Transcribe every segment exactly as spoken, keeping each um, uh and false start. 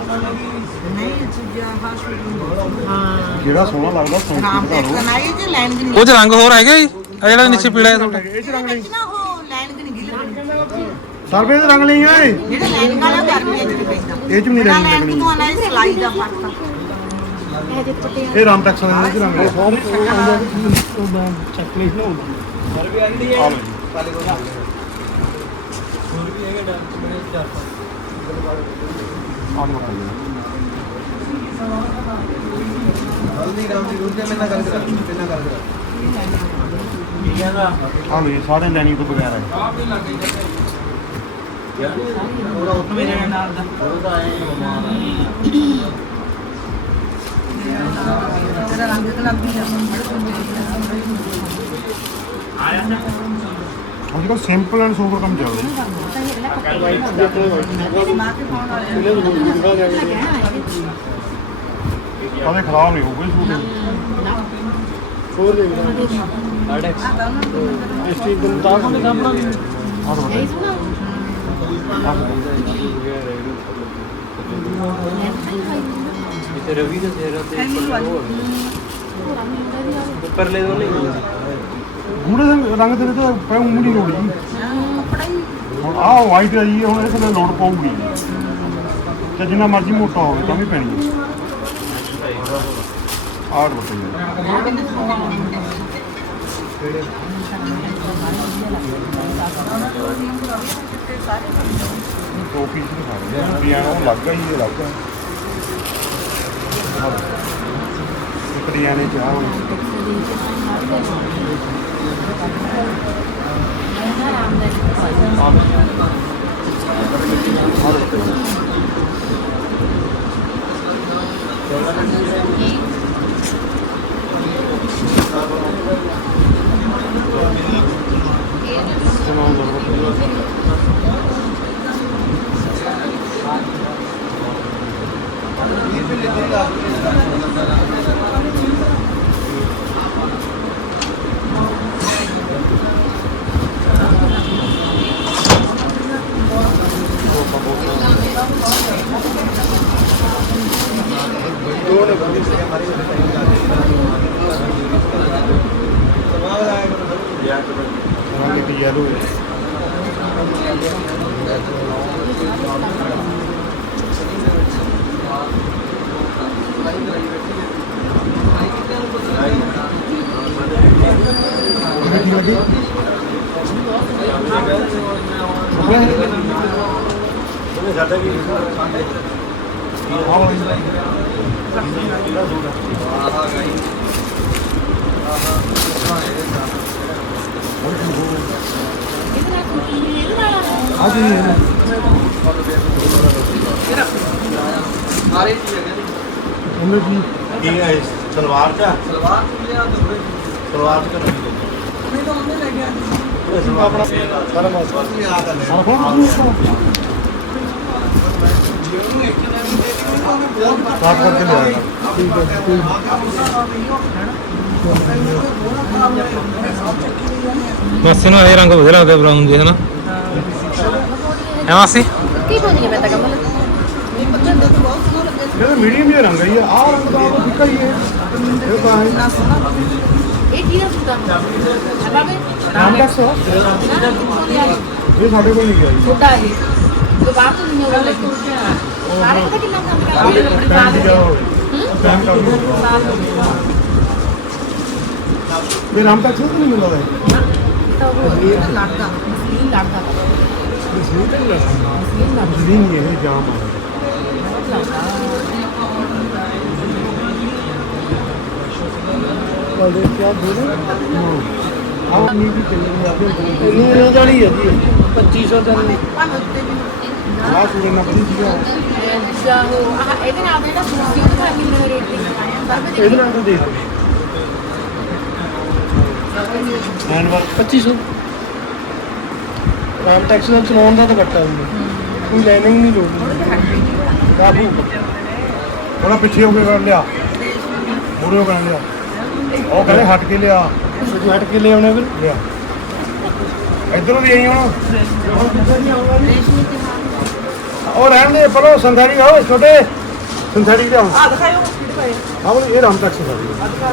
ਜਿਹੜਾ ਸੋਹਣਾ ਲੱਗਦਾ ਰਾਮ ਟੈਕਸ ਕਨਾਈ ਜੇ ਲੈਣ ਦੀ ਉਹ ਚ ਰੰਗ ਹੋਰ ਹੈਗਾ ਜੀ ਆ ਜਿਹੜਾ ਨੀਚੇ ਪੀਲਾ ਹੈ ਤੁਹਾਡਾ ਇਹ ਚ ਰੰਗ ਨਹੀਂ ਨਾ ਉਹ ਲੈਣ ਦੀ ਨਹੀਂ ਲੱਗਦੀ ਸਰਵੇ ਦੇ ਰੰਗ ਨਹੀਂ ਹੈ ਜਿਹੜਾ ਲੈਣ ਵਾਲਾ ਗਰਮੀਆਂ ਚ ਵੀ ਪੈਂਦਾ ਇਹ ਚ ਵੀ ਨਹੀਂ ਲੈਣ ਲੈਣ ਲੱਗਣੀ ਤੋਂ ਆਣਾ ਸਲਾਈ ਦਾ ਫਰਕ ਆ ਇਹ ਰਾਮ ਟੈਕਸ ਵਾਲੇ ਦੇ ਰੰਗ ਚੈੱਕਲਿਸਟ ਨਾ ਹੁੰਦੀ ਸਰਵੇ ਆਈ ਨਹੀਂ ਆ ਲਓ ਕਾਲੇ ਕੋਲ ਹੋਰ ਵੀ ਹੈਗਾ ਡਾਂਸ ਮੇਰੇ ਚਾਰ ਆ ਲਓ ਭਾਈ ਹਲਦੀ ਰਾਮ ਦੀ ਰੂਟ ਤੇ ਮੈਂ ਨਾ ਗੱਲ ਕਰਾਂ ਤੇ ਨਾ ਗੱਲ ਕਰਾਂ ਠੀਕ ਹੈ ਨਾ ਆ ਲਓ ਇਹ ਸਾਰੇ ਲੈਣੀ ਤੋਂ ਬਗੈਰ ਹੈ ਆਪ ਹੀ ਲੱਗ ਗਈ ਉਹਦਾ ਉੱਠ ਮੇਰੇ ਨਾਲ ਦਾ ਉਹਦਾ ਆਏ ਤੇਰਾ ਰੰਗ ਗੁਲਾਬੀ ਆ ਆਇਆ ਨਾ ਅੱਜ ਕੱਲ੍ਹ ਸਿੰਪਲ ਐਂਡ ਸੋਬਰ ਕੰਮ ਚੱਲਦਾ ਕਦੇ ਖਰਾਬ ਨਹੀਂ ਹੋਊਗਾ ਸੂਟ ਹੋਰ ਦੇ ਆਡੈਕਸ ਸਟੀਲ ਦੇ ਮੁਤਾਬਕ ਨੇ ਸਾਹਮਣਾ ਵੀ ਆ ਲਓ ਭਾਈ ਤੇ ਰਵੀ ਦਾ ਚਿਹਰਾ ਤੇ ਪਰਲੇ ਦੋ ਨਹੀਂ ਗੂੜੇ ਦੇ ਰੰਗ ਦੇ ਤੇ ਪੈ ਉਂਗਲੀ ਲੋੜੀ ਹੁਣ ਆਹ ਵਾਈਟ ਹੈ ਜੀ ਹੁਣ ਇਹ ਥੱਲੇ ਲੋਡ ਪਊਗੀ ਤੇ ਜਿੰਨਾ ਮਰਜ਼ੀ ਮੋਟਾ ਹੋਵੇ ਤਾਂ ਵੀ ਪੈਣੀ ਹੈ ਆੜ ਬਤਾਈਏ ਦੋ ਪੀਸ ਦਿਖਾ ਰਹੇ ਆ ਡਿਜ਼ਾਈਨ ਉਹ ਲੱਗ ਹੀ ਲੱਗ ਇੱਕ ਡਿਜ਼ਾਈਨ ਚ ਆ yellow सलवार का सलवार सलवार का अपना सारा साफ करके ले ਮਾਸੀ ਨੂੰ ਇਹ ਰੰਗ ਵਧੀਆ ਲੱਗਦਾ ਬਰਾਊਨ ਜਿਹਾ ਹਨਾ ਹੈ ਮਾਸੀ ਕੀ ਬੋਲੀ ਮੈਂ ਤਾਂ ਕਮਲ ये मीडियम ये रंग है ये आ रंग तो आपको दिखा ही है ये कहाँ है ਇਹ ਕੀ ਰਸੂਦਾ ਬਾਬੇ नाम का सो ये साढ़े को नहीं गया ਛੋਟਾ ਹੈ ਜੋ ਬਾਹਰ ਤੋਂ ਨਹੀਂ ਹੋਣਾ ਲੇਕਿਨ ਸਾਰੇ ਪਤਾ ਕਿੰਨਾ ਕੰਮ ਕਰਦੇ ਨੇ पैंट दिया हो पैंट का ये नाम का छूट नहीं मिला है ਤਾਂ ਉਹ ਇਹ ਲੱਗਦਾ ਮਸਲੀਨ ਲੱਗਦਾ इसलिए तो लगा इसलिए ये है जाम है और क्या बोले आप नहीं भी चलेंगे आपने ਇੰਨੀ ਰੇਂਜ ਵਾਲੀ ਹੈ ਜੀ ਪੱਚੀ ਸੌ ਦਾ ਭਾਵੇਂ ਉੱਤੇ ਵੀ आ सूर्य ना पड़ी दिया ਜਿੱਦਾਂ ਉਹ ਆਹ ਇਹਦੇ ਨਾਲ ਜਿਹੜਾ ਸੂਟ ਸੀ ਉਹ ਦਿਖਾ ਕਿੰਨੇ ਰੇਟ ਤੇ ਸਰਵੇ ਦੇ इधर आके दे हैंड वर्क ਪੱਚੀ ਸੌ ਰਾਮ ਟੈਕਸ ਦਾ ਚਲਾਉਣ ਦਾ ਤਾਂ ਘੱਟਾ ਹੁੰਦਾ ਕੋਈ ਲਾਈਨਿੰਗ ਨਹੀਂ ਲੋੜ काबू थोड़ा पीछे होके कर लिया मुड़े हो कर लिया ਉਹ ਕਹਿੰਦੇ ਹਟ ਕੇ ਲਿਆ ਤੁਸੀਂ ਹਟ ਕੇ ਲੈ ਆਉਣੇ ਫਿਰ ਲਿਆ ਇਧਰੋਂ ਵੀ ਆਈ ਹੁਣ ਉਹ ਰਹਿਣ ਦੇ ਪਰੋ ਸੰਧਾਰੀ ਆਓ ਛੋਟੇ ਸੰਧਾਰੀ ਲਿਆਓ ਆ ਦਿਖਾਇਓ ਕਿਹੜੇ ਪਏ ਆਹ ਵਾਲੇ ਇਹ ਰਾਮ ਤੱਕ ਸੰਧਾਰੀ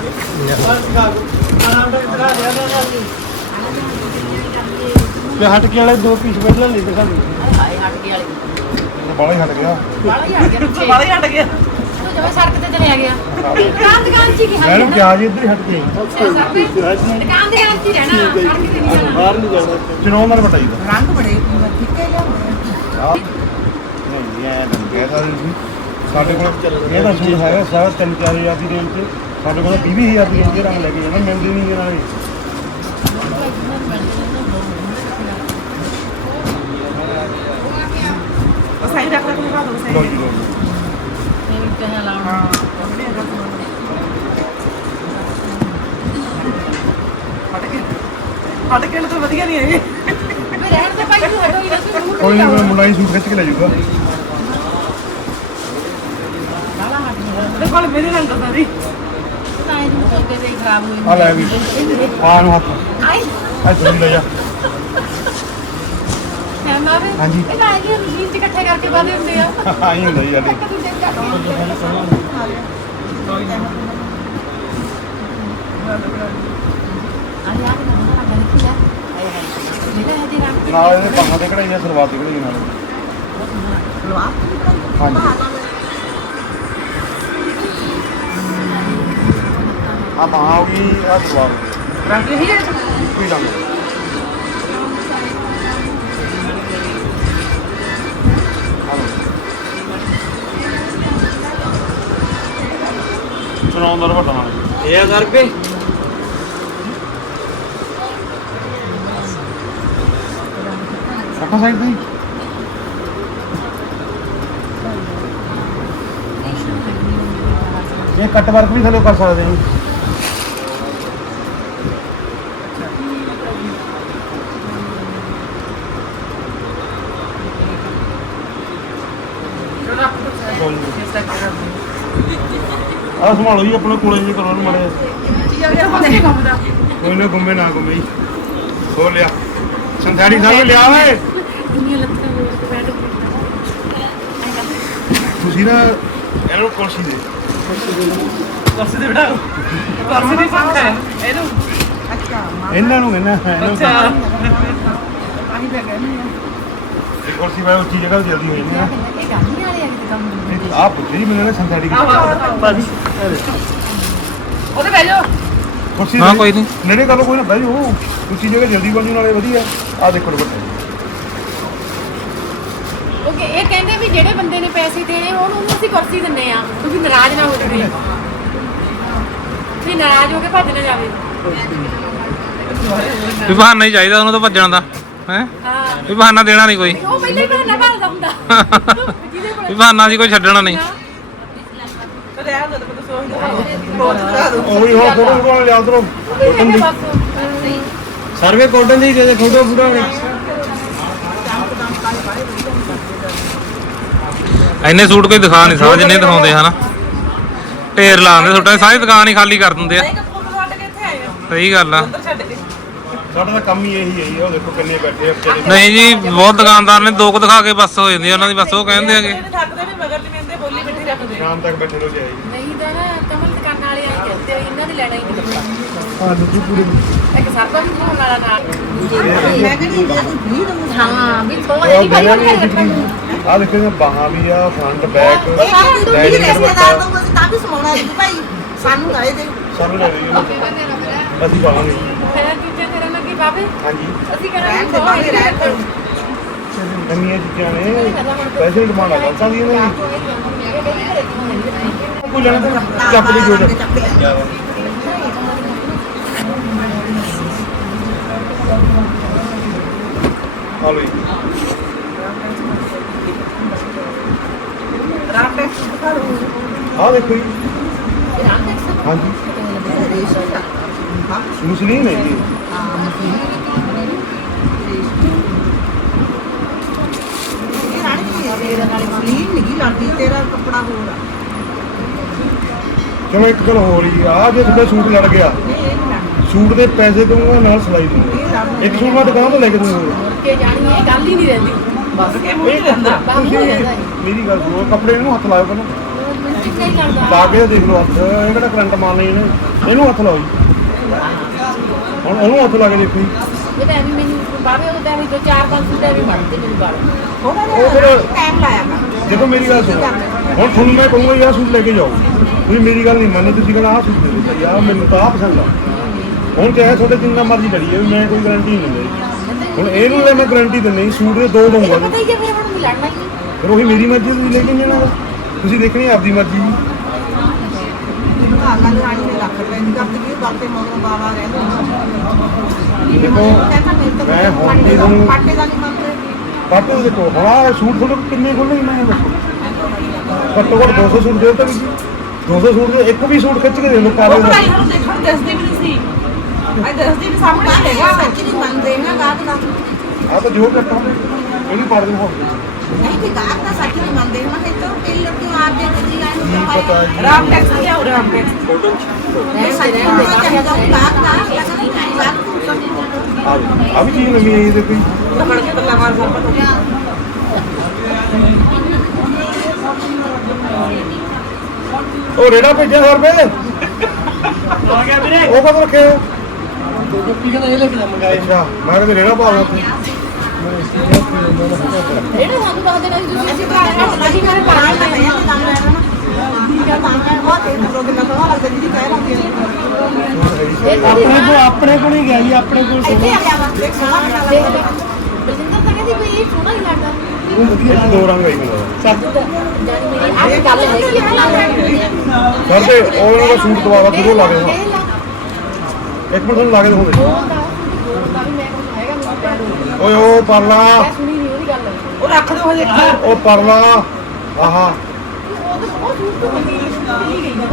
ਤੇ ਹਟ ਕੇ ਵਾਲੇ ਦੋ ਪੀਸ ਪਹਿਲਾਂ ਲੈ ਦਿਖਾ ਦੇ ਹਾਏ ਹਟ ਕੇ ਵਾਲੇ ਬਾਲਾ ਹੀ ਹਟ ਗਿਆ ਬਾਲਾ ਹੀ ਹਟ ਗਿਆ ਪਿੱਛੇ ਬਾਲਾ ਹੀ ਹਟ ਗਿਆ ਤੂੰ ਜਿਵੇਂ ਸੜਕ ਤੇ ਚਲਿਆ ਗਿਆ ਦੁਕਾਨ ਦੁਕਾਨ ਚ ਹੀ ਗਿਆ ਮੈਨੂੰ ਕਿਹਾ ਜੀ ਇੱਧਰ ਹੀ ਹਟ ਕੇ ਦੁਕਾਨ ਦੁਕਾਨ ਚ ਹੀ ਰਹਿਣਾ ਸੜਕ ਤੇ ਨਹੀਂ ਜਾਣਾ ਬਾਹਰ ਨਹੀਂ ਜਾਣਾ ਚਨੋਂ ਨਾਲ ਬਟਾਈ ਦਾ ਰੰਗ ਬੜੇ ਫਿੱਕੇ ਲਿਆਉਂਦੇ ਆਹ ਨਹੀਂ ਇਹ ਤਾਂ ਕਹਿ ਸਕਦੇ ਸੀ ਸਾਡੇ ਕੋਲ ਇਹਦਾ ਸੂਟ ਹੈਗਾ ਸਾਰਾ ਤਿੰਨ ਚਾਰ ਹਜ਼ਾਰ ਦੀ ਰੇਂਜ ਤੇ ਸਾਡੇ ਕੋਲ ਵੀਹ ਵੀਹ ਹਜ਼ਾਰ ਦੀ ਰੇਂਜ ਦੇ ਰੰਗ ਲੈ ਕੇ ਜਾਣਾ ਮਿਲਦੇ ਨਹੀਂ ਇਹਨਾਂ ਦੇ ਉਹ ਸਾਈਡ ਰੱਖ ਰੱਖ ਲਗਾ ਦੋ ਲਓ ਸਾਈਡ ਜੀ ਲਓ ਇਹ ਵੀ ਕਿਹਨਾਂ ਲਾਉਣਾ ਹਟ ਕੇ ਹਟ ਕੇ ਤਾਂ ਵਧੀਆ ਨਹੀਂ ਹੈਗੇ ਮੈਂ ਰਹਿਣ ਤੇ ਭਾਈ ਤੂੰ ਹਟੋ ਹੀ ਨਾ ਤੂੰ ਕੋਈ ਨਹੀਂ ਮੈਂ ਮੁੰਡਾ ਹੀ ਸੂਟ ਖਿੱਚ ਕੇ ਲੈ ਜਾਊਗਾ ਉਹਦੇ ਕੋਲ ਮੇਰੇ ਰੰਗ ਦਾ ਨਹੀਂ ਤਾਂ ਇਹ ਨੂੰ ਸੋਚਦੇ ਤੇ ਖਰਾਬ ਹੋਈ ਆ ਲੈ ਵੀ ਆ ਨੂੰ ਹੱਥ ਆਈ ਆ ਚੁੰਨੀ ਲੈ ਜਾ ਹੈ ਮਾਵੇ ਹਾਂਜੀ। ਇਹ ਨਾ ਇਹ ਮਸ਼ੀਨ ਚ ਇਕੱਠੇ ਕਰਕੇ ਬਾਲੇ ਹੁੰਦੇ ਆ ਆਈ ਹੁੰਦਾ ਜੀ ਸਾਡੀ ਆਹ ਯਾਰ ਨਾ ਨਾ ਗਲਤੀ ਆ ਆਏ ਹਾਏ ਮੇਰਾ ਹਜੇ ਰੰਗ ਨਾਲ ਇਹਦੇ ਬਾਹਾਂ ਤੇ ਕਢਾਈ ਆ ਸਲਵਾਰ ਤੇ ਕਢਾਈ ਨਾਲ ਲਵਾ ਹਾਂਜੀ ਆ ਬਾਹਾਂ ਹੋ ਗਈ ਆ ਸਲਵਾਰ ਹੋ ਗਈ ਰੰਗ ਹੀ ਹੈ ਕੋਈ ਰੰਗ ਸੁਣਾਉਂਦਾ ਰਵਟਾ ਨਾਲ ਇਹ ਹਜ਼ਾਰ ਰੁਪਏ ਰੱਖੋ ਸਾਈਡ ਤੇ ਇਹ ਕੱਟ ਵਰਕ ਵੀ ਥੱਲੇ ਕਰ ਸਕਦੇ ਹਾਂ ਆ ਸੰਭਾਲੋ ਜੀ ਆਪਣੇ ਕੋਲੇ ਜੀ ਕਰੋ ਮੜੇ ਕੋਈ ਨਾ ਗੁੰਮੇ ਨਾ ਗੁੰਮੇ ਜੀ ਹੋ ਲਿਆ ਸੰਥਾੜੀ ਸਾਹਿਬ ਲਿਆ ਓਏ ਦੁਨੀਆ ਲੱਤਾਂ ਦੇ ਉੱਤੇ ਬੈਠ ਕੇ ਤੁਸੀਂ ਨਾ ਇਹਨਾਂ ਨੂੰ ਕੁਰਸੀ ਦੇ ਕੁਰਸੀ ਤੇ ਬਿਠਾਓ ਕੁਰਸੀ ਦੀ ਸੰਗ ਹੈ ਇਹਨੂੰ ਇਹਨਾਂ ਨੂੰ ਇਹਨਾਂ ਇਹਨਾਂ ਅੱਛਾ ਨੂੰ ਆਹੀ ਲੱਗਾ ਨਹੀਂ ਇਹ ਕੁਰਸੀ ਵਾਲੀ ਉੱਚੀ ਜਗ੍ਹਾ ਤੇ ਜਲਦੀ ਹੋ ਜਾਂਦੀ ਹੈ ਇਹ ਗੱਲ ਨਹੀਂ ਆ ਰਹੀ ਹੈ ਕੰਮ ਆਹ ਪੁੱਛੀ ਜੀ ਮੈਨੂੰ ਨਾ ਸੰਥਾੜੀ ਉਹਦੇ ਬਹਿ ਜਾਓ ਕੁਰਸੀ ਹਾਂ, ਕੋਈ ਨੀ। ਨੇੜੇ ਕਰ ਲਓ ਕੋਈ ਨਾ ਬਹਿ ਜਾਓ ਉੱਚੀ ਜਗ੍ਹਾ ਜਲਦੀ ਬਣ ਜੂ ਨਾਲੇ ਵਧੀਆ ਆਹ ਦੇਖੋ ਦੁਪੱਟਾ ਓਕੇ ਇਹ ਕਹਿੰਦੇ ਵੀ ਜਿਹੜੇ ਬੰਦੇ ਨੇ ਪੈਸੇ ਦੇਣੇ ਉਹਨੂੰ ਉਹਨੂੰ ਅਸੀਂ ਕੁਰਸੀ ਦਿੰਨੇ ਆ ਤੁਸੀਂ ਨਾਰਾਜ਼ ਨਾ ਹੋ ਜਾਵੇ ਤੁਸੀਂ ਨਾਰਾਜ਼ ਹੋ ਕੇ ਭੱਜ ਨਾ ਜਾਵੇ ਵੀ ਬਹਾਨਾ ਹੀ ਚਾਹੀਦਾ ਉਹਨੂੰ ਤਾਂ ਭੱਜਣ ਦਾ ਹੈ ਹਾਂ ਵੀ ਬਹਾਨਾ ਦੇਣਾ ਨਹੀਂ ਕੋਈ ਉਹ ਪਹਿਲਾਂ ਹੀ ਬਹਾਨਾ ਭਾਲਦਾ ਹੁੰਦਾ ਜਿਹਦੇ ਕੋਲ ਵੀ ਬਹਾਨਾ ਸੀ ਕੋਈ ਛੱਡਣਾ ਨਹੀਂ ਉਹੀ ਹੋ ਫੋਟੋ ਫੋਟੋ ਲਿਆ ਉਧਰੋਂ ਸਰਵੇ ਕੋਟਨ ਦੀ ਦੇ ਫੋਟੋ ਪੂਰਾ ਇੰਨੇ ਸੂਟ ਕੋਈ ਦਿਖਾ ਨਹੀਂ ਸਕਦਾ ਜਿੰਨੇ ਦਿਖਾਉਂਦੇ ਹਨ ਢੇਰ ਲਾਉਂਦੇ ਸੂਟਾਂ ਦੀ ਸਾਰੀ ਦੁਕਾਨ ਹੀ ਖਾਲੀ ਕਰ ਦਿੰਦੇ ਆ ਸਹੀ ਗੱਲ ਆ ਸਾਡਾ ਤਾਂ ਕੰਮ ਹੀ ਇਹੀ ਹੈ ਜੀ ਉਹ ਦੇਖੋ ਕਿੰਨੇ ਬੈਠੇ ਆ ਵਿਚਾਰੇ ਨਹੀਂ ਜੀ ਬਹੁਤ ਦੁਕਾਨਦਾਰ ਨੇ ਦੋ ਕੁ ਦਿਖਾ ਕੇ ਬਸ ਹੋ ਜਾਂਦੀ ਆ ਉਹਨਾਂ ਦੀ ਬਸ ਉਹ ਕਹਿੰਦੇ ਆਗੇ ਸ਼ਾਮ ਤੱਕ ਬੈਠੇ ਰਹੋ ਜਾਏ ਨਹੀਂ ਤਾਂ ਨਾ ਕਮਲ ਦੁਕਾਨਾਂ ਵਾਲੇ ਆਈ ਕਹਿੰਦੇ ਵੀ ਇਹਨਾਂ ਦੀ ਲੈਣਾ ਹੀ ਨਹੀਂ ਹਾਂ ਦੁੱਧੂ ਪੂਰੇ ਇੱਕ ਸਰਦਾ ਵੀ ਹੋਣ ਵਾਲਾ ਨਾਲ ਮੈਂ ਕਹਿੰਦੀ ਹਾਂ ਵੀ ਥੋੜਾ ਜਿਹੀ ਭਾਈ ਹੋਰ ਆ ਦੇਖੋ ਇਹ ਬਾਹਾਂ ਵੀ ਆ ਫਰੰਟ ਬੈਕ ਇਹ ਆਹ ਤੂੰ ਵੀ ਰਿਸ਼ਤੇਦਾਰ ਤੋਂ ਅਸੀਂ ਤਾਂ ਵੀ ਸਮਾਉਣਾ ਹੈ ਭਾਈ ਸਾਨੂੰ ਗਾਏ ਦੇ ਸਾਨੂੰ ਲੈ ਲਈ ਅਸੀਂ ਬਾਹਾਂਗੇ ਫਿਰ ਦੂਜੇ ਤੇਰੇ ਨਾਲ ਕੀ ਬਾਬੇ ਹਾਂਜੀ ਅਸੀਂ ਰਹਿਣ ਕਰਾਂਗੇ ਦੇ ਬਾਹਰ ਰਹਿਣ ਦੇ ਇੰਨੀਆਂ ਚੀਜ਼ਾਂ ਨੇ ਪੈਸੇ ਡਿਮਾਂਡ ਆ ਕਰਤਾ ਦੀ ਇਹਨਾਂ ਦੀ ਕੋਈ ਲੈਣਾ ਤਾਂ ਚੱਕ ਦੇ ਜੋੜ ਹਾਲੋ ਜੀ ਆ ਦੇਖੋ ਜੀ ਹਾਂਜੀ ਮੁਸਲਿਮ ਹੈ ਜੀ ਇਹ ਰਾਣੀ ਮੇਰੇ ਨਾਲ ਸਲੀਮ ਨਹੀਂ ਲੱਗਦੀ ਤੇਰਾ ਕੱਪੜਾ ਹੋਰ ਆ ਚਲੋ ਇੱਕ ਗੱਲ ਹੋਰ ਹੀ ਆ ਜੇ ਤੁਹਾਡਾ ਸੂਟ ਲੜ ਗਿਆ ਸੂਟ ਦੇ ਪੈਸੇ ਦਊਂਗਾ ਨਾਲ ਸਿਲਾਈ ਦਊਂਗਾ ਇੱਕ ਸੂਟ ਮੈਂ ਦੁਕਾਨ ਤੋਂ ਲੈ ਕੇ ਦਊਂਗਾ ਕਿ ਜਾਣੀ ਇਹ ਗੱਲ ਹੀ ਨਹੀਂ ਰਹਿੰਦੀ ਬਸ ਕੇ ਮੂੰਹ ਨਹੀਂ ਰਹਿੰਦਾ ਤੁਸੀਂ ਮੇਰੀ ਗੱਲ ਸੁਣੋ, ਕੱਪੜੇ ਨੂੰ ਹੱਥ ਲਾਓ ਪਹਿਲਾਂ, ਚਿੱਕਾ ਹੀ ਲੱਗਦਾ ਲਾ ਕੇ ਦੇਖ ਲਓ ਹੱਥ, ਇਹ ਕਿਹੜਾ ਕਰੰਟ ਮਾਰਨਾ ਇਹਨੇ, ਇਹਨੂੰ ਹੱਥ ਲਾਓ ਜੀ, ਹੁਣ ਉਹਨੂੰ ਹੱਥ ਲਾ ਕੇ ਦੇਖੋ ਜੀ। ਇਹ ਤਾਂ ਐਵੇਂ ਮੈਨੂੰ ਬਾਵੇ ਉਹ ਤਾਂ ਐਵੇਂ ਚਾਰ ਪੰਜ ਸੂਟ ਐਵੇਂ ਬਣਦੇ ਮੈਨੂੰ ਬਾਹਰ ਥੋੜਾ ਉਹ ਫਿਰ ਜਿਹਾ ਟਾਈਮ ਲਾਇਆ ਗਾ। ਦੇਖੋ ਮੇਰੀ ਗੱਲ ਸੁਣੋ, ਹੁਣ ਤੁਹਾਨੂੰ ਮੈਂ ਕਹੂੰਗਾ ਯਾਰ ਸੂਟ ਲੈ ਕੇ ਜਾਓ, ਤੁਸੀਂ ਮੇਰੀ ਗੱਲ ਨਹੀਂ ਮੰਨਦੇ, ਤੁਸੀਂ ਕਹਿੰਦਾ ਆਹ ਸੂਟ ਦੇ ਦਿਓ ਯਾਰ ਮੈਨੂੰ ਤਾਂ ਆਹ ਪਸੰਦ ਆ, ਹੁਣ ਚਾਹੇ ਤੁਹਾਡੇ ਜਿੰਨਾ ਮਰਜ਼ੀ ਲੜੀਏ ਵੀ ਮੈਂ ਕੋਈ ਗਾਰੰਟੀ ਨਹੀਂ ਦਿੰਦਾ, ਹੁਣ ਇਹਨੂੰ ਲੈ ਮੈਂ ਗਾਰੰਟੀ ਦਿੰਦੀ ਸੂਟ ਦੇ ਦੋ ਦਊਂਗਾ, ਪਤਾ ਹੀ ਹੈ ਫਿਰ ਹੁਣ ਮਿਲਣਾ ਹੀ ਨਹੀਂ ਫਿਰ ਉਹੀ ਮੇਰੀ ਮਰਜ਼ੀ ਤੁਸੀਂ ਲੈ ਕੇ ਜਾਣਾ, ਤੁਸੀਂ ਦੇਖਣੀ ਆਪਦੀ ਮਰਜ਼ੀ ਜੀ। ਹਾਂ ਕੱਲ ਰਾਣੀ ਨੇ ਲੱਖ ਰੁਪਏ ਦੀ ਕਰ ਦਿੱਤੀ, ਬਾਕੀ ਮਗਰੋਂ ਬਾਵਾ ਰਹਿੰਦਾ ਦੇਖੋ ਕਹਿੰਦਾ ਮੇਰੇ ਤੋਂ ਮੈਂ ਹੁਣ ਪਾਟੇ ਵੀ ਦਾ ਤੁਹਾਨੂੰ ਪਾਟੇ ਦਾ ਨਹੀਂ ਮੰਗਦੇ ਬਾਟੇ ਦੇਖੋ ਹੁਣ ਆਹ ਸੂਟ ਤੁਹਾਡੇ ਕੋਲ ਕਿੰਨੇ ਖੁੱਲੇ ਮੈਂ ਇਹ ਦੱਸੋ, ਘੱਟੋ ਘੱਟ ਦੋ ਸੌ ਸੂਟ ਦੇ ਤਾਂ ਵੀ ਜੀ, ਦੋ ਸੌ ਸੂਟ ਦੇ ਇੱਕ ਵੀ ਸੂਟ ਖਿੱਚ ਕੇ ਦੇ ਲਓ ਕਾਲੇ ਉਹ ਦਾ, ਭਾਈ ਨੂੰ ਦੇਖਣ ਦੱਸਦੀ ਵੀ ਨਹੀਂ ਸੀ ਮੈਂ ਦੱਸਦੀ ਵੀ ਸਾਹਮਣੇ ਹੀ ਹੈਗਾ ਸੱਚ ਨਹੀਂ ਮੰਨਦੇ ਨਾ ਗਾਹਕ ਦਾ ਆਹ ਤਾਂ ਜੋ ਘੱਟਾ ਇਹਨੂੰ ਪੜ ਦੇ ਹੋ ਨਹੀਂ ਵੀ ਗਾਹਕ ਦਾ ਸੱਚ ਨਹੀਂ ਮੰਨਦੇ ਨਾ ਫਿਰ ਤਾਂ ਟੇਲਰ ਕਿਉਂ ਆਪ ਦੇ ਦਿੱਤੀ ਗਾਇਨ ਕੀ ਪਤਾ ਜੀ। ਰਾਮ ਟੈਕਸ ਲਿਆ ਉਹ ਰਾਮ ਟੈਕਸ ਨਹੀਂ ਸੱਚ ਨਹੀਂ ਮੰਨਦੇ ਚਾਹੀਦਾ ਉਹ ਗਾਹਕ ਦਾ ਲੱਗਦਾ ਨਹੀਂ ਗਾਹਕ ਨੂੰ ਆ ਆ ਵੀ ਚੀਜ਼ ਨਵੀਂ ਆਈ ਦੇਖੋ ਜੀ। ਫੜ ਕੇ ਬੱਲਾ ਮਾਰ ਸਰ ਪਤਾ ਉਹ ਰੇੜਾ ਭੇਜਿਆ ਸੌ ਰੁਪਏ ਆ ਗਿਆ ਵੀਰੇ ਉਹ ਕਦੋਂ ਰੱਖਿਆ ਕੀ ਕਹਿੰਦਾ ਇਹ ਲੈ ਕੇ ਜਾ ਮੰਗਾਏ ਅੱਛਾ ਮੈਂ ਕਹਿੰਦਾ ਰੇੜਾ ਪਾਉਣਾ ਉੱਥੇ ਇਹਨੇ ਸਾਨੂੰ ਦੱਸ ਦੇਣਾ ਸੀ ਤੁਸੀਂ ਅਸੀਂ ਘਰ ਘੱਟ ਨਹੀਂ ਮੇਰੇ ਪਾਣੀ ਪਾਣੀ ਦਾ ਪਿਆ ਤੇ ਕੰਮ ਲੈਣਾ ਨਾ ਠੀਕ ਹੈ ਤਾਂ ਮੈਂ ਬਹੁਤ ਤੇ ਰੋਗ ਨਾ ਤਾਂ ਲੱਗਦਾ ਜੀ ਕਹਿ ਰਹੀ ਆਪਣੇ ਕੋਲ ਆਪਣੇ ਕੋਲ ਹੀ ਗਿਆ ਜੀ ਆਪਣੇ ਕੋਲ ਇੱਥੇ ਆ ਗਿਆ ਵਾ ਦੇਖ ਸੋਹਣਾ ਬਣਾ ਦੇਖ ਲੈ ਬਲਜਿੰਦਰ ਤਾਂ ਕਹਿੰਦੀ ਵੀ ਇਹ ਸੋਹਣਾ ਹੀ ਲੱਗਦਾ ਇਹ ਦੋ ਰੰਗ ਆਈ ਮੈਨੂੰ ਜਾਨੀ ਮੇਰੀ ਆਹ ਗੱਲ ਹੈਗੀ ਹੈ ਨਾ ਸਰ ਤੇ ਉਹਨਾਂ ਦਾ ਸੂਟ ਦਵਾਵਾ ਫਿਰ ਉਹ ਲਾ ਦੇਣਾ ਇੱਕ ਮਿੰਟ ਤੁਹਾਨੂੰ ਲਾ ਕੇ ਦਿਖਾਉਂਦੇ ਓਏ ਉਹ ਪਰਲਾ ਸੁਣੀ ਨਹੀਂ ਉਹਦੀ ਗੱਲ ਉਹ ਰੱਖ ਦਿਓ ਹਜੇ ਉਹ ਪਰਲਾ ਆਹਾ ਉਹ ਸੂਟ ਤੋਂ ਮਿਲੀ ਗਈ ਨਾ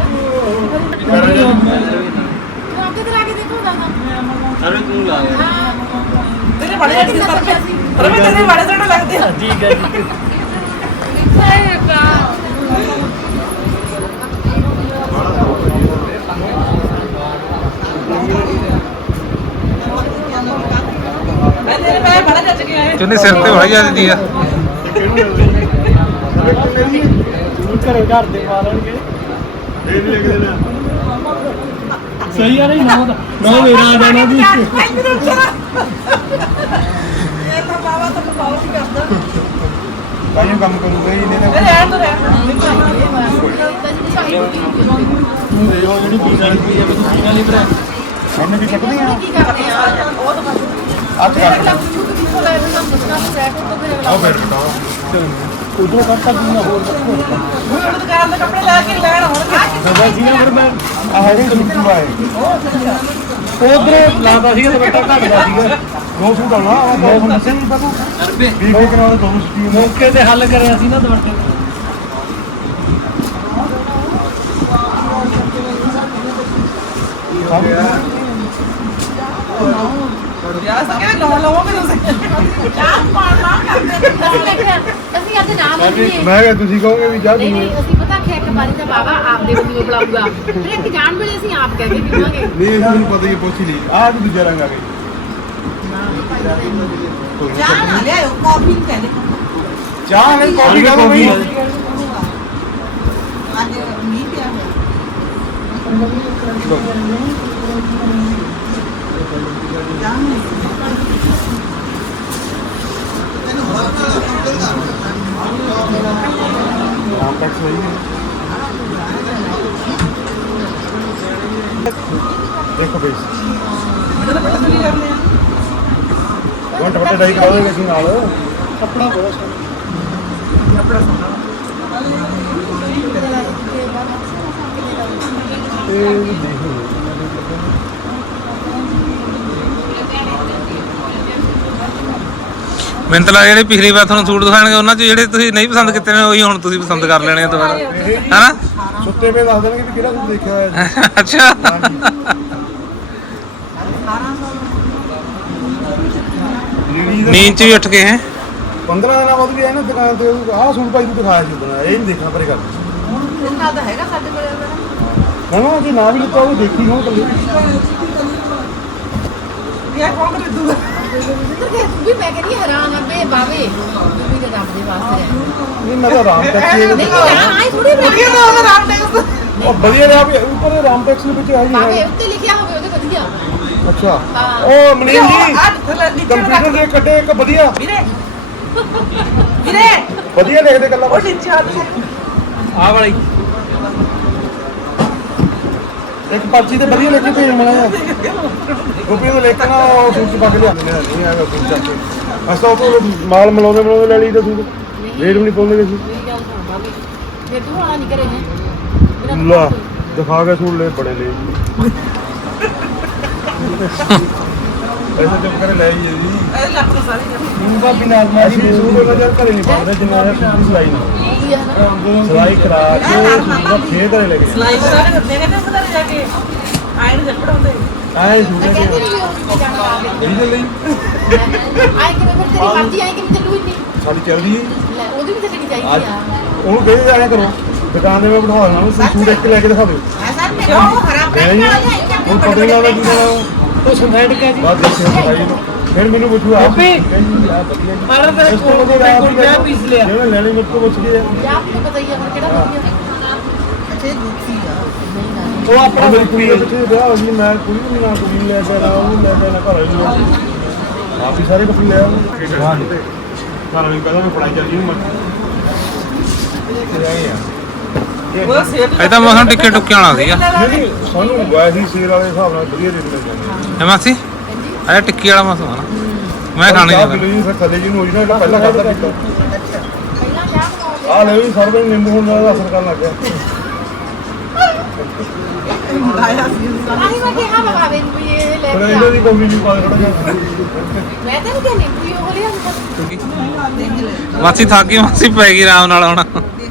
ਅੱਗੇ ਤੇ ਲਾ ਕੇ ਦੇਖੋ ਦਾਦਾ ਸਾਰੇ ਤੂੰ ਲਾ ਹਾਂ ਤੇਰੇ ਬੜੇ ਅੱਛੇ ਸਰ ਪਰ ਮੈਂ ਤੇਰੇ ਬੜੇ ਸੋਹਣੇ ਲੱਗਦੇ ਆ ਠੀਕ ਹੈ ਜੀ ਹਾਏ ਬਾ ਮੈਂ ਤੇਰੇ ਪੈਰ ਬੜਾ ਜੱਜ ਕੇ ਆਏ ਚੁੰਨੀ ਸਿਰ ਤੇ ਵਾਹੀ ਜਾਂਦੀ ਆ ਘਰੇ ਘਰ ਦੇ ਪਾ ਲੈਣਗੇ ਇਹ ਨਹੀਂ ਲਿਖ ਦੇਣਾ ਸਹੀ ਆ ਨਹੀਂ ਨਾ ਨਾ ਮੇਰਾ ਆ ਜਾਣਾ ਜੀ ਇਹ ਤਾਂ ਬਾਬਾ ਤਾਂ ਬਹੁਤ ਹੀ ਕਰਦਾ ਭਾਈ ਕੰਮ ਕਰੂਗਾ ਹੀ ਇਹਨੇ ਇਹ ਰਹਿਣ ਤੋਂ ਰਹਿਣ ਤੂੰ ਦੇ ਉਹ ਜਿਹੜੀ ਪੀਣ ਵਾਲੀ ਪਈ ਆ ਤੂੰ ਪੀਣ ਵਾਲੀ ਭਰਾ ਇਹਨੇ ਵੀ ਕੱਟਣੀ ਆ ਕੀ ਕਰਦੇ ਆ ਉਹ ਤਾਂ ਬਸ ਅੱਛ ਕੱਟ ਲੱਗ ਚੁੱਕ ਕਿੱਥੋਂ ਲੈ ਲੈਣਾ ਬਸਣਾ ਸੈਟ ਤੋਂ ਫਿਰ ਆਓ ਫਿਰ ਬਟਾਓ ਉਦੋਂ ਕਰਤਾ ਪੀਣਾ ਹੋਰ ਹੁਣ ਦੁਕਾਨ ਦੇ ਕੱਪੜੇ ਲੈ ਕੇ ਲੈਣ ਹੋਣਗੇ ਸਦਾ ਸੀ ਨਾ ਫਿਰ ਮੈਂ ਆਹ ਹੈਗੇ ਸੂਟ ਦਵਾਏ ਉਧਰ ਲਾਦਾ ਸੀਗਾ ਦੁਪੱਟਾ ਘਟਦਾ ਸੀਗਾ ਦੋ ਸੂਟ ਆਉਣਾ ਉਹ ਦੋ ਸੂਟ ਦੱਸੇ ਨਹੀਂ ਪਤਾ ਵੀ ਵੀ ਕਰਾ ਦੋ ਸੂਟ ਮੌਕੇ ਤੇ ਹੱਲ ਕਰਿਆ ਸੀ ਨਾ ਦੁਪੱਟੇ ਯਾਰ ਸੰਗੇ ਲਾਉਣ ਲਾਉਂਗੇ ਤੁਸੀਂ ਚਾਹ ਪਾਣਾ ਕਰਦੇ ਅਸੀਂ ਬੈਠੇ ਅਸੀਂ ਅੱਜ ਨਾਮ ਨਹੀਂ ਮੈਂ ਕਿਹਾ ਤੁਸੀਂ ਕਹੋਗੇ ਵੀ ਜਾ ਨਹੀਂ ਨਹੀਂ ਅਸੀਂ ਪਤਾ ਕਿ ਇੱਕ ਵਾਰੀ ਤਾਂ ਬਾਬਾ ਆਪਦੇ ਬੰਦੀ ਬੁਲਾਊਗਾ ਫਿਰ ਇੱਕ ਜਾਣ ਵੇਲੇ ਅਸੀਂ ਆਪ ਕਹਿ ਕੇ ਪੀਵਾਂਗੇ ਨਹੀਂ ਇਹ ਮੈਨੂੰ ਪਤਾ ਹੀ ਹੈ, ਪੁੱਛ ਹੀ ਲਈ ਆਹ ਵੀ ਦੂਜਾ ਰੰਗ ਆ ਗਿਆ ਚਾਹ ਨਾ ਲਿਆਓ ਕਾਫੀ ਨਹੀਂ ਕਹਿੰਦੇ ਚਾਹ ਨਹੀਂ ਕਾਫੀ ਕਾ ਦੋ ਵੀ ਅੱਜ ਮੀਂਹ ਪਿਆ ਹੋਇਆ ਚਾਹ ਨਹੀਂ ਨਾਮ ਤੱਕ ਸਹੀ ਹੈ ਦੇਖੋ ਬਈ ਮੈਨੂੰ ਪਤਾ ਨਹੀਂ ਕਰਨੇ ਆ ਘੰਟੇ ਵੱਟੇ ਡਾਈ ਕਰਾ ਦੇਗੇ ਸੀ ਨਾਲ ਕੱਪੜਾ ਬਹੁਤ ਸੋਹਣਾ ਕੱਪੜਾ ਸੋਹਣਾ ਇਹ ਦੇਖੋ ਮੈਨੂੰ ਤਾਂ ਲੱਗਦਾ ਜਿਹੜੇ ਪਿਛਲੀ ਵਾਰ ਤੁਹਾਨੂੰ ਸੂਟ ਦਿਖਾਣਗੇ ਉਹਨਾਂ 'ਚ ਜਿਹੜੇ ਤੁਸੀਂ ਨਹੀਂ ਪਸੰਦ ਕੀਤੇ ਨੇ ਉਹੀ ਹੁਣ ਤੁਸੀਂ ਪਸੰਦ ਕਰ ਲੈਣੇ ਆ ਦੁਬਾਰਾ ਹੈਨਾ ਸੁੱਤੇ ਪਏ ਦੱਸ ਦੇਣਗੇ ਵੀ ਕਿਹੜਾ ਸੂਟ ਦੇਖਿਆ ਹੋਇਆ ਜੀ। ਅੱਛਾ ਲੇਡੀ ਦਾ ਨੀਂਦ 'ਚ ਵੀ ਉੱਠ ਕੇ ਹੈ ਪੰਦਰਾਂ ਦਿਨਾਂ ਬਾਅਦ ਵੀ ਆਏ ਨਾ ਦੁਕਾਨ ਤੇ ਆਹ ਸੂਟ ਭਾਈ ਨੂੰ ਦਿਖਾਇਆ ਸੀ ਉਦੋਂ ਇਹ ਨਹੀਂ ਦੇਖਣਾ ਪਰੇ ਕਰ ਇਸ ਨਾਲ ਤਾਂ ਹੈਗਾ ਸਾਡੇ ਕੋਲ ਨਾ ਨਾ ਜੇ ਨਾ ਵੀ ਲਿੱਤਾ ਉਹ ਦੇਖੀ ਹੋਣ ਕੱਲੇ ਇਹ ਕੌਣ ਖਰੀਦੂਗਾ ਤੂੰ ਵੀ ਮੈਂ ਕਹਿੰਦੀ ਹੈਰਾਨ ਆ ਬੇ ਬਾਵੇ ਵੀ ਤੇ ਰੱਬ ਦੇ ਵਾਸਤੇ ਨਹੀਂ ਮੈਂ ਤਾਂ ਰਾਮ ਟੈਕਸੀ ਨਹੀਂ ਹੈਰਾਨ ਆਈ ਥੋੜੀ ਵਧੀਆ ਤਾਂ ਉਹਦਾ ਰਾਮ ਟੈਕਸ ਉਹ ਵਧੀਆ ਰਿਹਾ ਵੀ ਉੱਪਰ ਰਾਮ ਟੈਕਸੀ ਵਿੱਚ ਆਈ ਬਾਵੇ ਹੈ ਉੱਤੇ ਲਿਖਿਆ ਹੋਵੇ ਉਹਦੇ ਵਧੀਆ ਅੱਛਾ ਹਾਂ। ਉਹ ਮਨੀਸ਼ ਜੀ ਆ ਥੱਲੇ ਨੀਚੇ ਰੱਖ ਕੰਪਿਊਟਰ ਦੇ ਕੱਢੇ ਇੱਕ ਵਧੀਆ ਵੀਰੇ ਵੀਰੇ ਵਧੀਆ ਲਿਖਦੇ ਗੱਲਾਂ ਉਹ ਨੀਚੇ ਹੱਥ ਆਹ ਵਾਲੀ ਇੱਕ ਪਰਚੀ ਤੇ ਵਧੀਆ ਲਿਖ ਕੇ ਭੇਜ ਮਲਾ ਗੋਪੀ ਨੂੰ ਲਿਖ ਕੇ ਨਾ ਉਹ ਸੂਟ ਚ ਪਾ ਕੇ ਲਿਆਉਂਦੇ ਨੇ ਨਹੀਂ ਆਇਆ ਸੂਟ ਚੱਕ ਕੇ ਅਸਾਂ ਉਹ ਮਾਲ ਮਲਾਉਂਦੇ ਮਲਾਉਂਦੇ ਲੈ ਲਈ ਤਾਂ ਸੂਟ ਰੇਟ ਵੀ ਨਹੀਂ ਪਾਉਂਦੇ ਸੀ ਮੇਰੀ ਗੱਲ ਸੁਣ ਬਾਵੇ ਫਿਰ ਤੂੰ ਆਣਾ ਨਹੀਂ ਕਰੇ ਹੈ ਲਾ ਦਿਖਾ ਕੇ ਸੂਟ ਲੈ ਬੜੇ ਲੈ ਐਸਾ ਚੁੱਪ ਕਰੇ ਲੈ ਜੀ ਇਹ ਲੱਖ ਤੋਂ ਸਾਰੀ ਗੱਲ ਨੂੰ ਭਾਬੀ ਨਾਲ ਮਾਰੀ ਸੂਟ ਉਹਨਾਂ ਜਰ ਘਰੇ ਨਹੀਂ ਪਾਉਂਦੇ ਜਿੰਨਾ ਇਹ ਸੂਟ ਦੀ ਸਿਲਾਈ ਨਹੀਂ ਵਧੀਆ ਨਾ ਸਿਲਾਈ ਕਰਾ ਕੇ ਸੂਟ ਦਾ ਫੇਰ ਘਰੇ ਲੈ ਕੇ ਸਲਾਈ ਸਾਰੇ ਕਰਦੇ ਨੇ ਤੇ ਉਧਰ ਜਾ ਕੇ ਆਏ ਨੂੰ ਜੱਪੜ ਹੁੰਦੇ ਆਏ ਸੂਟ ਮੈਂ ਦੇ ਕਹਿੰਦੀ ਨਹੀਂ ਉਹ ਤੇ ਜਾਣਾ ਆਵੇ ਰੀਜਨ ਲਈ ਆਏ ਕਿ ਫਿਰ ਤੇਰੀ ਮਰਜ਼ੀ ਆਏ ਕਿ ਮੈਂ ਚੱਲੂ ਇੰਨੀ ਸਾਡੀ ਚੱਲਦੀ ਹੈ ਲੈ ਉਹਦੀ ਵੀ ਚੱਲਣੀ ਚਾਹੀਦੀ ਅੱਜ ਆ ਉਹਨੂੰ ਕਹੇ ਜਾਇਆ ਕਰੋ ਦੁਕਾਨ ਦੇ ਮੈਂ ਬਿਠਾ ਦੇਣਾ ਤੁਸੀਂ ਸੂਟ ਇੱਕ ਲੈ ਕੇ ਦਿਖਾ ਦਿਓ ਐਸਾ ਮੈਂ ਉਹ ਹਰਾ ਮੈਂ ਪ੍ਰਿੰਟ ਨਹੀਂ ਵਾਲਾ ਲਿਆਈ ਕਿ ਹੁਣ ਪਤਾ ਨਹੀਂ ਲੱਗਦਾ ਕੀ ਕਰਾਂ ਉਹ ਸਿੰਥੈਟਿਕ ਹੈ ਜੀ ਬਾਅਦ ਦੇਖਿਆ ਸਿਖਾਈ ਨੂੰ ਫਿਰ ਮੈਨੂੰ ਪੁੱਛੂ ਆਪ ਗੋਪੀ। ਕਹਿੰਦੀ ਆ ਵਧੀਆ ਜੀ। ਮਾਰਾ ਤੇਰੇ ਇਸ ਤੋਂ ਕੋਲ ਵਧੀਆ ਆਪ ਹੀ ਕੋਈ ਵਿਆਹ ਪੀਸ ਲਿਆ। ਜਿਹੜਾ ਲੈਣੀ ਮੇਰੇ ਤੋਂ ਪੁੱਛ ਕੇ ਜਾਂ ਆਪਨੂੰ ਪਤਾ ਹੀ ਆ ਹੁਣ ਕਿਹੜਾ ਵਧੀਆ ਅੱਛੇ ਦੂਸਰੀ ਆ ਨਹੀਂ ਨਾ ਉਹ ਆਪਣਾ ਮੇਰੀ ਕੁੜੀ ਦੇ ਪਿੱਛੇ ਵਿਆਹ ਹੋ ਗਈ ਮੈਂ ਕੁੜੀ ਨੂੰ ਨਾ ਕੁੜੀ ਨੂੰ ਲੈ ਕੇ ਨਾ ਉਹਨੂੰ ਲੈ ਕੇ ਨਾ ਘਰ ਵਾਲੀ ਨੂੰ ਆਪ ਹੀ ਸਾਰੇ ਕੱਪੜੇ ਲੈ ਆਉਂਗੇ ਘਰ ਵਾਲੀ ਕਹਿੰਦਾ ਮੈਂ ਪੜਾਈ ਚੱਲੀ ਨੂੰ ਮੈਂ ਤੇ ਆਏ ਆ ਉਹ ਸੇਬ ਇਹ ਤਾਂ ਮੌਸਮ ਟਿੱਕੇ ਟੁੱਕੇ ਵਾਲਾ ਸੀਗਾ ਨਹੀਂ ਨਹੀਂ ਸਾਨੂੰ ਵੈਸੇ ਹੀ ਸੇਲ ਵਾਲੇ ਹਿਸਾਬ ਨਾਲ ਵਧੀਆ ਰੇਟ ਮਿਲ ਜਾਂਦੇ ਹੈ ਮਾਸੀ ਇਹ ਟਿੱਕੀ ਵਾਲਾ ਮੌਸਮ ਆ ਨਾ ਮੈਂ ਖਾਣੀ ਚਾਹ ਨਹੀਂ ਪੀ ਲਈ ਫਿਰ ਥੱਲੇ ਜੀ ਨੂੰ ਹੋਈ ਨਾ ਜਿਹੜਾ ਪਹਿਲਾਂ ਖਾਦਾ ਪੀਤਾ ਪਹਿਲਾਂ ਚਾਹ ਬਣਾਓ ਆ ਲੈ ਵੀ ਸਰਵੇ ਨਿੰਬੂ ਹੁਣ ਦਾ ਅਸਰ ਕਰਨ ਲੱਗ ਗਿਆ ਆਇਆ ਸੀ ਆਹੀ ਮੈਂ ਕਿਹਾ ਬਗਾਵੇ ਨੂੰ ਵੀ ਇਹ ਲੈ ਫਿਰ ਕੇ ਇਹਨਾਂ ਆ ਦੀ ਕੌਮੀ ਜੀ ਪਾ ਦੇ ਥੋੜਾ ਜਿਹਾ ਮੈਂ ਤਾਂ ਨਹੀਂ ਕਹਿੰਦੀ ਵੀ ਉਹ ਲਿਆ ਮਾਸੀ ਥੱਕ ਗਈ ਮਾਸੀ ਪੈ ਗਈ ਆਰਾਮ ਨਾਲ ਹੁਣ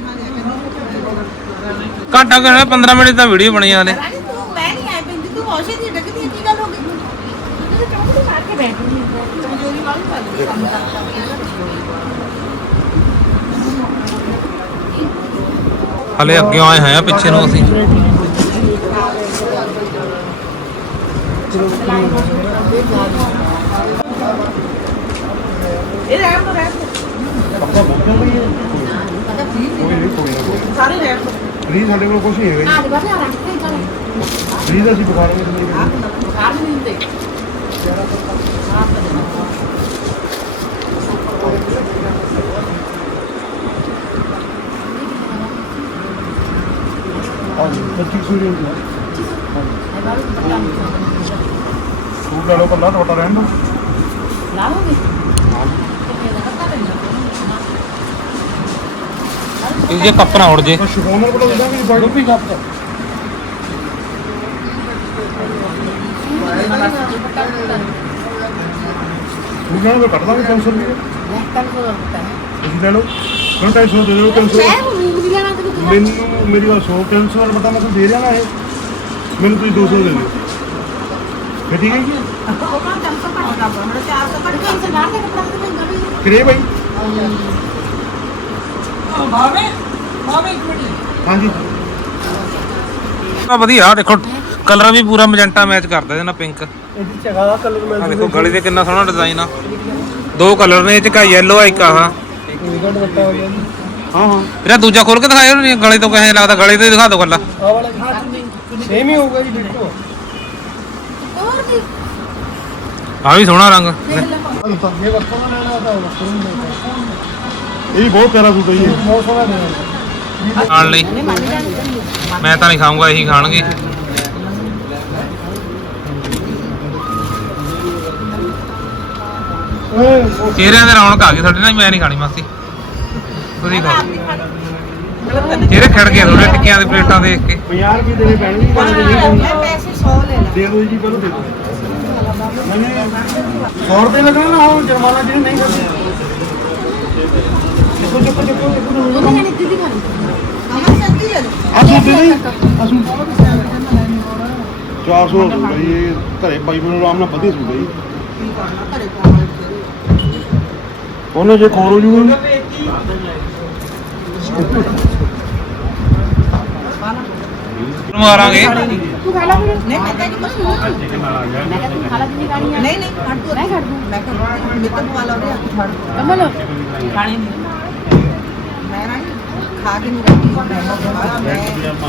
ਘੰਟਾ ਘੰਟਾ ਪੰਦਰਾਂ ਮਿੰਟ ਤਾਂ ਵੀਡੀਓ ਬਣੀ ਹਾਲੇ ਰਾਣੀ ਤੂੰ ਮੈਂ ਨਹੀਂ ਆਈ ਪੈਂਦੀ ਤੂੰ ਔਸ਼ੇ ਦੀ ਡੱਕਦੀ ਕੀ ਗੱਲ ਹੋ ਗਈ ਤੂੰ ਤਾਂ ਚੌਂਕੜੀ ਮਾਰ ਕੇ ਬੈਠੀ ਹੈ ਕਮਜ਼ੋਰੀ ਵਾਲੀ ਗੱਲ ਹਲੇ ਅੱਗੇ ਆਏ ਹੋਏ ਆ ਪਿੱਛੇ ਨੂੰ ਅਸੀਂ ਇਹ ਰਹਿਣ ਤੋਂ ਰਹਿਣ ਤੋਂ। ਆਪਾਂ ਬੁੱਕ ਕਰ ਲਈਏ ਕੋਈ ਨਹੀਂ ਕੋਈ ਨਾ ਸਾਰੇ ਰਹਿਣ ਤੋਂ। ਫ੍ਰੀ ਸਾਡੇ ਕੋਲ ਕੁਝ ਨਹੀਂ ਹੈਗਾ ਆ ਦੇ ਬਾਬੇ ਆ ਰੱਖ ਕੇ ਚੱਲ ਜੀ ਫ੍ਰੀ ਦਾ ਅਸੀਂ ਬੁਖਾਰ ਨਹੀਂ ਬਾਹਰ ਨਹੀਂ ਹੁੰਦੇ ਹਾਂ ਪੱਚੀ ਸੌ ਰੁਪਏ ਸੂਟ ਲੈ ਲਓ ਕੱਲਾ ਤੁਹਾਡਾ ਰਹਿਣ ਦੋ ਲਾ ਲਓਗੇ ਇਹ ਜੇ ਕੱਪ ਨਾ ਉੜ ਜੇ ਉਹ ਸ਼ਿਫੋਨਰ ਕੋਲ ਦਿੰਦਾ ਕਿ ਬਾਈਕ ਵੀ ਕੱਪ ਸੂਟ ਨਾਲ ਮੈਂ ਕੱਟ ਦਾਂਗੇ ਤਿੰਨ ਸੌ ਰੁਪਏ ਤੁਸੀਂ ਲੈ ਲਓ ਮੈਨੂੰ ਢਾਈ ਸੌ ਦੇ ਦਿਓ ਤਿੰਨ ਸੌ ਮੈਂ ਹੁਣ ਵੀ ਲੈਣਾ ਤੇ ਤੂੰ ਮੈਨੂੰ ਮੇਰੀ ਗੱਲ ਸੌ ਤਿੰਨ ਸੌ ਰੁਪਏ ਮੈਂ ਤੁਹਾਨੂੰ ਦੇ ਰਿਹਾ ਨਾ ਇਹ ਮੈਨੂੰ ਤੁਸੀਂ ਦੋ ਸੌ ਦੇ ਦਿਓ ਫਿਰ ਠੀਕ ਹੈ ਜੀ ਉਹ ਕੰਮ ਕੰਮ ਸਭ ਪੜ ਦਾ ਬਣਾ ਚਾਰ ਸੌ ਪੜ ਕਿਹਨ ਸੇ ਬਾਹਰ ਦਾ ਕੱਪੜਾ ਤੇ ਪੈਂਦਾ ਵੀ ਕਰੇ ਭਾਈ ਭਾਵੇਂ ਭਾਵੇਂ ਇੱਕ ਮਿੰਟ ਹਾਂਜੀ ਆ ਵਧੀਆ ਦੇਖੋ ਕਲਰ ਵੀ ਪੂਰਾ ਮੈਜੈਂਟਾ ਮੈਚ ਕਰਦਾ ਇਹਦੇ ਨਾਲ ਪਿੰਕ ਇਹਦੀ ਚੰਗਾ ਕਲਰ ਮਿਲ ਆ ਦੇਖੋ ਗਲੇ ਤੇ ਕਿੰਨਾ ਸੋਹਣਾ ਡਿਜ਼ਾਈਨ ਆ ਦੋ ਕਲਰ ਨੇ ਇਹ ਚ ਕਾ ਯੈਲੋ ਆ ਇੱਕ ਆਹ ਇਹਦਾ ਦੁਪੱਟਾ ਹੋ ਗਿਆ ਹਾਂ ਹਾਂ ਵੀਰਾ ਦੂਜਾ ਖੋਲ ਕੇ ਦਿਖਾਇਓ ਨੀ, ਗਲੇ ਤੋਂ ਕਹੇ ਲੱਗਦਾ ਗਲੇ ਤੋਂ ਹੀ ਦਿਖਾ ਦਿਓ ਕੱਲਾ ਆਹ ਵਾਲਾ ਸੇਮ ਹੀ ਹੋਊਗਾ ਜੀ ਡਿਟੋ ਹੋਰ ਕੀ ਆ ਵੀ ਸੋਹਣਾ ਰੰਗ ਦੇਖ ਲੈ ਇਹ ਵਰਤੋਂ ਦਾ ਲੈਣਾ ਤਾਂ ਵਰਤੋਂ ਨਹੀਂ ਲੈਣਾ ਇਹ ਵੀ ਬਹੁਤ ਪਿਆਰਾ ਸੂਟ ਹੈ ਜੀ ਇਹ। ਬਹੁਤ ਸੋਹਣਾ ਦੇਣਾ ਖਾਣ ਲਈ ਮੈਂ ਤਾਂ ਨਹੀਂ ਖਾਊਂਗਾ ਇਹੀ ਖਾਣਗੇ ਚਿਹਰਿਆਂ ਦੇ ਰੌਣਕ ਆ ਗਈ ਤੁਹਾਡੇ ਨਾਲ ਮੈਂ ਨਹੀਂ ਖਾਣੀ ਮਾਸੀ ਤੁਸੀਂ ਖਾਓ ਚਿਹਰੇ ਖੜ ਗਏ ਤੁਹਾਡੇ ਟਿੱਕਿਆਂ ਦੇ ਪਲੇਟਾਂ ਦੇਖ ਕੇ ਪੰਜਾਹ ਰੁਪਏ ਦੇਣੇ ਪੈਣਗੇ ਮੈਂ ਪੈਸੇ ਸੌ ਲੈ ਲਾ ਦੇ ਦਿਓ ਜੀ ਪਹਿਲਾਂ ਦੇ ਦਿਓ ਮੈਨੇ ਸੌ ਰੁਪਏ ਲੱਗਣਾ ਨਾ ਉਹ ਜੁਰਮਾਨਾ ਜਿਹੜੇ ਨਹੀਂ ਕਰਦੇ ਦੇਖੋ ਚੱਕੋ ਚੱਕੋ ਚੱਕੋ ਉਹਨੇ ਕਹਿੰਦੀ ਦੀਦੀ ਖਾਣੀ ਅਮਨ ਸੱਤੀ ਲੈ ਲਓ ਆ ਸੂਟ ਦੇ ਨਹੀਂ ਆ ਸੂਟ ਚਾਰ ਸੌ ਦਾ ਸੂਟ ਹੈ ਜੀ ਇਹ ਘਰੇ ਪਾਈ ਮੈਨੂੰ ਆਰਾਮ ਨਾਲ ਵਧੀਆ ਸੂਟ ਹੈ ਜੀ ਘਰੇ ਪਾਵਾਂਗੇ ਉਹਨੇ ਜੇ ਖੋਰ ਹੋ ਜੂਗਾ ਮਾਰਾਂਗੇ ਤੂੰ ਖਾ ਲਾ ਫਿਰ ਨਹੀਂ ਮੈਂ ਤਾਂ ਨਹੀਂ ਕੁਛ ਖਾਣਾ। ਮੈਂ ਕਿਹਾ ਤੂੰ ਖਾ ਲਾ ਜਿੰਨੀ ਖਾਣੀ ਆ ਨਹੀਂ ਨਹੀਂ ਛੱਡ ਤੂੰ ਮੈਂ ਛੱਡ ਦੂੰ ਮੈਂ ਕਿਹਾ ਮੇਰੇ ਤੋਂ ਪਵਾ ਲਾ ਉਹਦੇ ਹੱਥ ਛੱਡ ਕਮਲ ਖਾਣੀ ਨਹੀਂ ਮੈਂ ਨਾ ਖਾ ਕੇ ਨਹੀਂ ਰੱਖੀ ਮੈਂ ਮੈਂ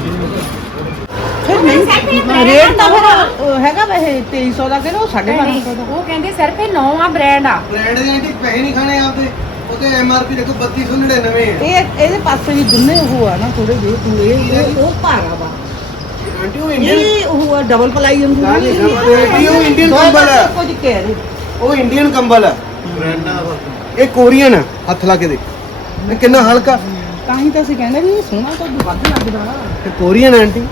ਫਿਰ ਨਹੀਂ ਰੇਟ ਤਾਂ ਫਿਰ ਅਹ, ਹੈਗਾ ਵੈਸੇ ਤੇਈ ਸੌ ਦਾ ਕਿਲੋ ਸਾਢੇ ਬਾਰਾਂ ਸੌ ਦਾ ਉਹ ਕਹਿੰਦੇ ਸਿਰਫ ਇਹ ਨੌਵਾਂ ਬ੍ਰਾਂਡ ਆ ਬ੍ਰਾਂਡ ਦੇ ਆਂਟੀ ਪੈਸੇ ਨਹੀਂ ਖਾਣੇ ਆਪਦੇ ਉਹਦੇ ਐਮ ਆਰ ਪੀ ਦੇਖੋ ਬੱਤੀ ਸੌ ਨੜਿਨਵੇਂ ਹੈ ਇਹ ਇਹਦੇ ਪਾਸੇ ਵੀ ਦੁੰਨੇ ਉਹ ਆ ਨਾ ਥੋੜੇ ਜਿਹੇ ਤੂੰ ਇਹ ਉਹ- ਉਹ ਭਾਰਾ ਵਾ ਆਂਟੀ ਉਹ ਇੰਡੀਅਨ ਇਹ ਉਹ ਆ ਡਬਲ ਪਲਾਈ ਵਾਂਗੂ ਨਾ, ਨਹੀਂ, ਨਹੀਂ double ply, ਉਹ Indian ਕੰਬਲ ਹੈ। ਕੁਝ ਕਹਿ ਰਹੇ ਉਹ ਇੰਡੀਅਨ ਕੰਬਲ ਹੈ ਇਹ ਕੋਰੀਅਨ ਹੈ ਹੱਥ ਲਾ ਕੇ ਦੇਖ ਇਹ ਕਿੰਨਾ ਹਲਕਾ ਤਾਂ ਹੀ ਤਾਂ ਅਸੀਂ ਕਹਿੰਦੇ ਵੀ ਇਹ ਸੋਹਣਾ ਤਾਂ ਵੱਧ ਲੱਗਦਾ ਤੇ ਕੋਰੀਅਨ ਹੈ ਆਂਟੀ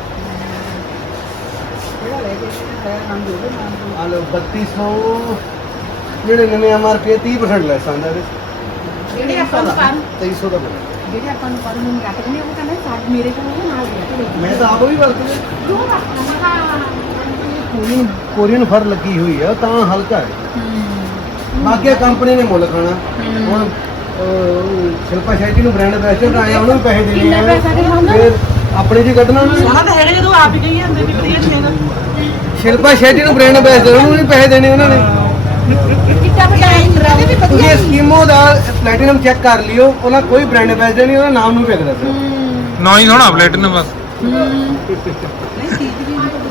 ਜਿਹੜਾ ਲੈ ਕੇ ਆਇਆ ਨਾਮ ਦੇ ਦੇ ਨਾਮ ਆ ਲੋ ਬੱਤੀ ਸੌ ਨੜਿਨਵੇਂ ਐਮ ਆਰ ਪੀ ਤੀਹ ਪਰਸੈਂਟ ਲੈਸ ਆਂਦਾ ਇਹਦੇ ਜਿਹੜੇ ਆਪਾਂ ਨੂੰ ਪਰ ਤੇਈ ਸੌ ਦਾ ਬਿੱਲ। ਜਿਹੜੇ ਆਪਾਂ ਨੂੰ ਪਰ ਨੂੰ ਕੱਟ ਦਿੰਦੇ ਉਹ ਕਹਿੰਦੇ ਸਾਡੇ ਮੇਰੇ ਕੋਲ ਉਹ ਨਾਲ ਗਿਆ ਤੇ ਮੈਂ ਤਾਂ ਆਪ ਵੀ ਵਰਤਦਾ ਕਿਉਂ ਰੱਖਣਾ ਕੋਰੀਅਨ ਕੋਰੀਅਨ ਫਰ ਲੱਗੀ ਹੋਈ ਆ ਤਾਂ ਹਲਕਾ ਹੈ ਬਾਕੀ ਕੰਪਨੀ ਨੇ ਮੁੱਲ ਖਾਣਾ ਹੁਣ ਅਹ, ਸ਼ਿਲਪਾ ਸ਼ੈਟੀ ਨੂੰ ਬ੍ਰਾਂਡ ਐਂਬੈਸਡਰ ਆਇਆ ਉਹਨੂੰ ਵੀ ਪੈਸੇ ਦੇਣੇ ਕਿੰਨਾ ਆ ਪੈਸਾ ਦੇਣਾ ਫਿਰ ਆਪਣੇ ਜੀ ਕੱਢਣਾ ਉਹਨੇ। ਸੋਹਣਾ ਤਾਂ ਹੈਗਾ ਜਦੋਂ ਆਪ ਹੀ ਕਹੀ ਜਾਂਦੇ ਵੀ ਵਧੀਆ ਨਹੀਂ ਹੈਗਾ ਸ਼ਿਲਪਾ ਸ਼ੈਟੀ ਨੂੰ ਬ੍ਰਾਂਡ ਐਂਬੈਸਡਰ ਉਹਨੂੰ ਵੀ ਪੈਸੇ ਦੇਣੇ ਉਹਨਾਂ ਨੇ ਕਿੱਟਾ ਬਟਾਈ ਇਹਦੇ ਵੀ ਤੁਸੀਂ ਸਕੀਮੋ ਦਾ ਪਲੈਟੀਨਮ ਚੈੱਕ ਕਰ ਲਿਓ ਉਹਨਾਂ ਕੋਈ ਬ੍ਰਾਂਡ ਐਂਬੈਸਡਰ ਨਹੀਂ ਉਹਦਾ ਨਾਮ ਨੂੰ ਵਿਕਦਾ ਸਿਰ ਨਾ ਹੀ ਸੋਹਣਾ ਪਲੇਟੀਨਮ ਬਸ ਨਹੀਂ ਚੀਜ਼ ਵੀ